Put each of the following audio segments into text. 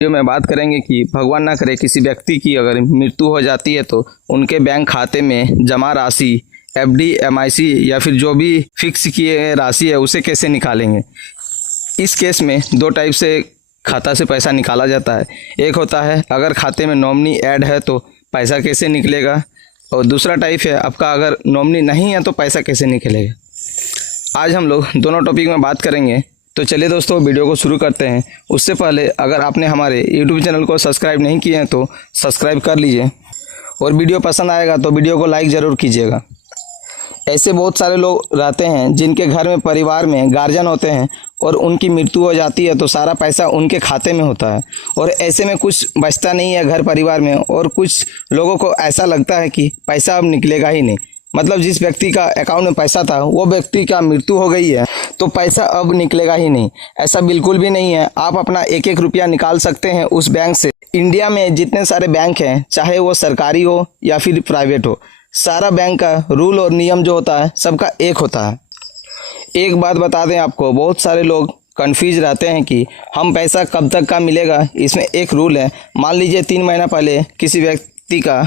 Video में बात करेंगे कि भगवान ना करे किसी व्यक्ति की अगर मृत्यु हो जाती है तो उनके बैंक खाते में जमा राशि एफडी, एमआईसी या फिर जो भी फिक्स किए राशि है उसे कैसे निकालेंगे। इस केस में दो टाइप से खाता से पैसा निकाला जाता है। एक होता है अगर खाते में नॉमिनी ऐड है तो पैसा कैसे निकलेगा, और दूसरा टाइप है आपका अगर नॉमिनी नहीं है तो पैसा कैसे निकलेगा। आज हम लोग दोनों टॉपिक में बात करेंगे। तो चलिए दोस्तों वीडियो को शुरू करते हैं। उससे पहले अगर आपने हमारे YouTube चैनल को सब्सक्राइब नहीं किए हैं तो सब्सक्राइब कर लीजिए, और वीडियो पसंद आएगा तो वीडियो को लाइक ज़रूर कीजिएगा। ऐसे बहुत सारे लोग रहते हैं जिनके घर में परिवार में गार्जियन होते हैं और उनकी मृत्यु हो जाती है तो सारा पैसा उनके खाते में होता है, और ऐसे में कुछ बचता नहीं है घर परिवार में, और कुछ लोगों को ऐसा लगता है कि पैसा अब निकलेगा ही नहीं। मतलब जिस व्यक्ति का अकाउंट में पैसा था वो व्यक्ति का मृत्यु हो गई है तो पैसा अब निकलेगा ही नहीं। ऐसा बिल्कुल भी नहीं है। आप अपना एक एक रुपया निकाल सकते हैं उस बैंक से। इंडिया में जितने सारे बैंक हैं, चाहे वो सरकारी हो या फिर प्राइवेट हो, सारा बैंक का रूल और नियम जो होता है सबका एक होता है। एक बात बता दें आपको, बहुत सारे लोग कन्फ्यूज रहते हैं कि हम पैसा कब तक का मिलेगा। इसमें एक रूल है। मान लीजिए 3 महीना पहले किसी व्यक्ति का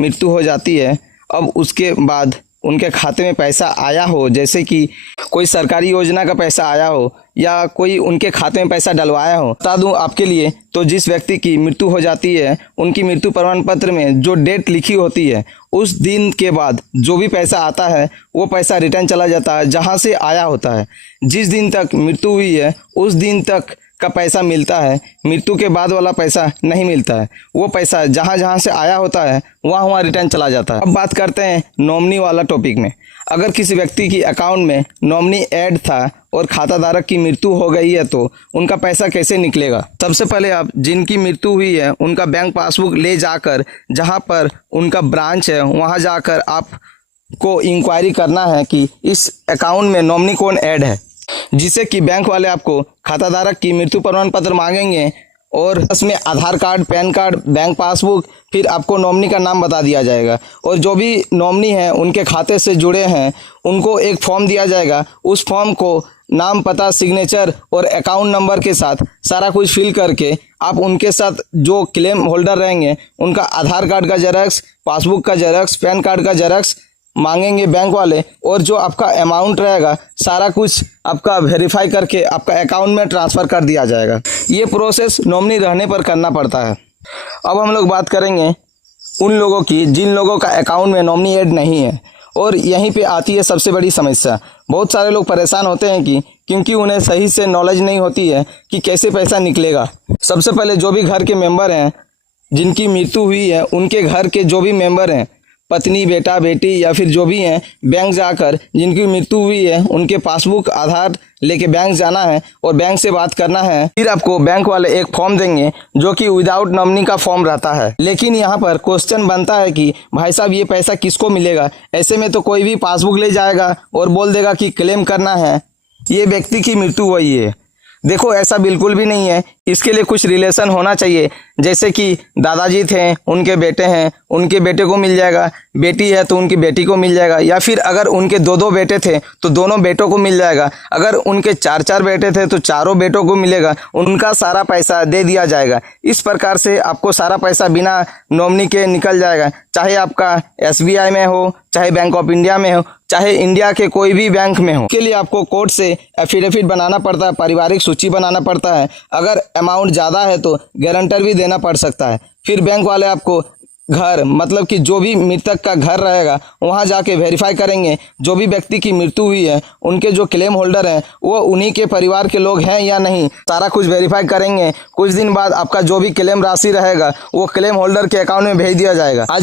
मृत्यु हो जाती है, अब उसके बाद उनके खाते में पैसा आया हो, जैसे कि कोई सरकारी योजना का पैसा आया हो या कोई उनके खाते में पैसा डलवाया हो। बता दूं आपके लिए, तो जिस व्यक्ति की मृत्यु हो जाती है उनकी मृत्यु प्रमाण पत्र में जो डेट लिखी होती है उस दिन के बाद जो भी पैसा आता है वो पैसा रिटर्न चला जाता है जहां से आया होता है। जिस दिन तक मृत्यु हुई है उस दिन तक का पैसा मिलता है, मृत्यु के बाद वाला पैसा नहीं मिलता है। वो पैसा जहाँ जहाँ से आया होता है वहाँ रिटर्न चला जाता है। अब बात करते हैं नॉमिनी वाला टॉपिक में। अगर किसी व्यक्ति की अकाउंट में नॉमिनी ऐड था और खाताधारक की मृत्यु हो गई है तो उनका पैसा कैसे निकलेगा। सबसे पहले आप जिनकी मृत्यु हुई है उनका बैंक पासबुक ले जाकर, जहाँ पर उनका ब्रांच है वहाँ जाकर आपको इंक्वायरी करना है कि इस अकाउंट में नॉमिनी कौन ऐड है, जिससे कि बैंक वाले आपको खाताधारक की मृत्यु प्रमाण पत्र मांगेंगे और उसमें Aadhaar card, PAN card, bank passbook, फिर आपको नॉमिनी का नाम बता दिया जाएगा, और जो भी नॉमिनी हैं उनके खाते से जुड़े हैं उनको एक फॉर्म दिया जाएगा। उस फॉर्म को नाम, पता, सिग्नेचर और अकाउंट नंबर के साथ सारा कुछ फिल करके आप उनके साथ जो क्लेम होल्डर रहेंगे उनका आधार कार्ड का जेरॉक्स, पासबुक का जेरॉक्स, पैन कार्ड का जेरॉक्स मांगेंगे बैंक वाले, और जो आपका अमाउंट रहेगा सारा कुछ आपका वेरीफाई करके आपका अकाउंट में ट्रांसफ़र कर दिया जाएगा। ये प्रोसेस नॉमिनी रहने पर करना पड़ता है। अब हम लोग बात करेंगे उन लोगों की जिन लोगों का अकाउंट में नॉमिनी ऐड नहीं है, और यहीं पे आती है सबसे बड़ी समस्या। बहुत सारे लोग परेशान होते हैं कि क्योंकि उन्हें सही से नॉलेज नहीं होती है कि कैसे पैसा निकलेगा। सबसे पहले जो भी घर के मेंबर हैं जिनकी मृत्यु हुई है उनके घर के जो भी मेंबर हैं, पत्नी, बेटा, बेटी या फिर जो भी हैं, बैंक जाकर जिनकी मृत्यु हुई है उनके पासबुक, आधार लेके बैंक जाना है और बैंक से बात करना है। फिर आपको बैंक वाले एक फॉर्म देंगे जो कि विदाउट नॉमिनी का फॉर्म रहता है। लेकिन यहाँ पर क्वेश्चन बनता है कि भाई साहब ये पैसा किसको मिलेगा। ऐसे में तो कोई भी पासबुक ले जाएगा और बोल देगा कि क्लेम करना है, ये व्यक्ति की मृत्यु हुई है। देखो ऐसा बिल्कुल भी नहीं है। इसके लिए कुछ रिलेशन होना चाहिए, जैसे कि दादाजी थे, उनके बेटे हैं, उनके बेटे को मिल जाएगा, बेटी है तो उनकी बेटी को मिल जाएगा, या फिर अगर उनके 2 बेटे थे तो दोनों बेटों को मिल जाएगा। अगर उनके 4 बेटे थे तो चारों बेटों को मिलेगा, उनका सारा पैसा दे दिया जाएगा। इस प्रकार से आपको सारा पैसा बिना नॉमिनी के निकल जाएगा। चाहे आपका SBI में हो, चाहे बैंक ऑफ इंडिया में हो, चाहे इंडिया के कोई भी बैंक में हो। इसके लिए आपको कोर्ट से एफिडेविट बनाना पड़ता है, पारिवारिक सूची बनाना पड़ता है। अगर अमाउंट ज़्यादा है तो गारंटर भी देना पड़ सकता है। फिर बैंक वाले आपको घर, मतलब कि जो भी मृतक का घर रहेगा वहाँ जाके वेरीफाई करेंगे जो भी व्यक्ति की मृत्यु हुई है उनके जो क्लेम होल्डर हैं वो उन्हीं के परिवार के लोग हैं या नहीं, सारा कुछ वेरीफाई करेंगे। कुछ दिन बाद आपका जो भी क्लेम राशि रहेगा वो क्लेम होल्डर के अकाउंट में भेज दिया जाएगा। आज